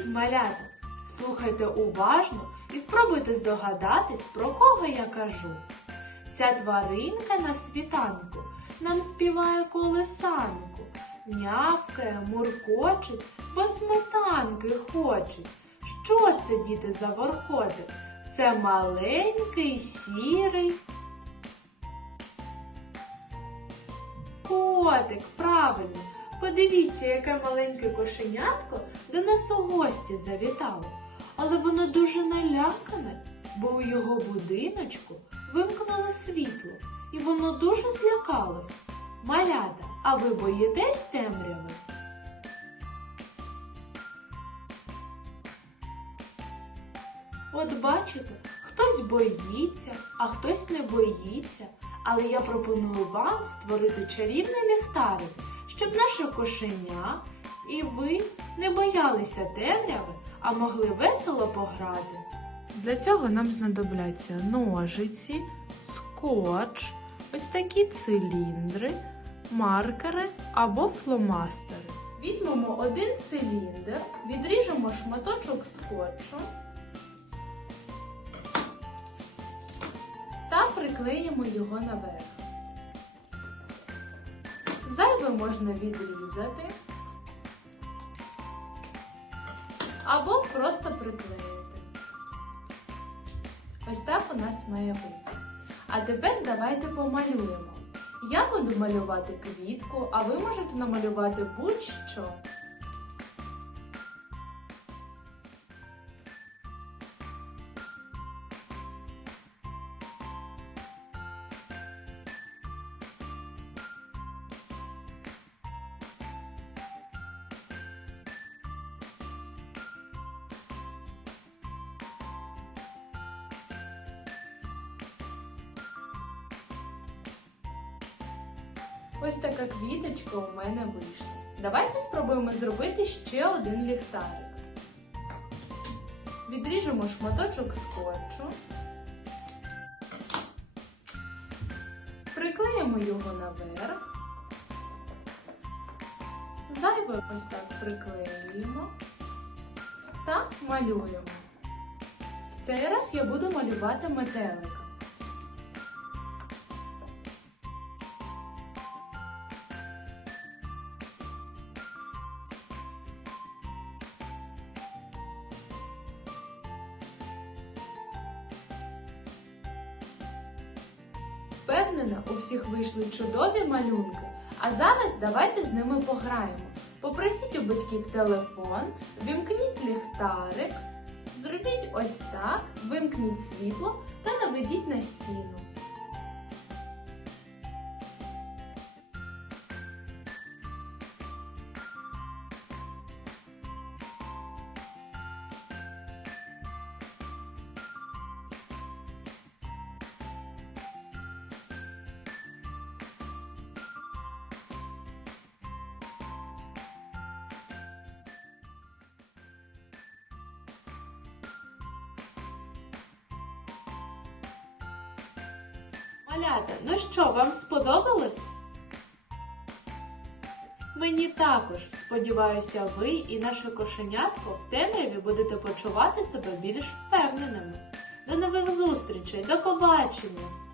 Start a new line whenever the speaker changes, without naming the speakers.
Привіт, малята! Слухайте уважно і спробуйте здогадатись, про кого я кажу. Ця тваринка на світанку нам співає колесанку, нявкає, муркочить, бо сметанки хоче. Що це, діти, за воркотик? Це маленький сірий котик, правильно. Подивіться, яке маленьке кошенятко до нас у гості завітало. Але воно дуже налякане, бо у його будиночку вимкнуло світло, і воно дуже злякалось. Малята, а ви боїтесь темряви? От бачите, хтось боїться, а хтось не боїться. Але я пропоную вам створити чарівний ліхтарик, щоб наше кошеня і ви не боялися темряви, а могли весело пограти. Для цього нам знадобляться ножиці, скотч, ось такі циліндри, маркери або фломастери. Візьмемо один циліндр, відріжемо шматочок скотчу та приклеїмо його наверх. Зайве можна відрізати або просто приклеїти. Ось так у нас має бути. А тепер давайте помалюємо. Я буду малювати квітку, а ви можете намалювати будь-що. Ось така квіточка у мене вийшла. Давайте спробуємо зробити ще один ліхтарик. Відріжемо шматочок скотчу, приклеїмо його наверх, зайве ось так приклеюємо та малюємо. В цей раз я буду малювати метелика. Впевнена, у всіх вийшли чудові малюнки. А зараз давайте з ними пограємо. Попросіть у батьків телефон, вімкніть ліхтарик, зробіть ось так, вимкніть світло та наведіть на стіну. Малята, ну що, вам сподобалось? Мені також. Сподіваюся, ви і наше кошенятко в темряві будете почувати себе більш впевненими. До нових зустрічей, до побачення!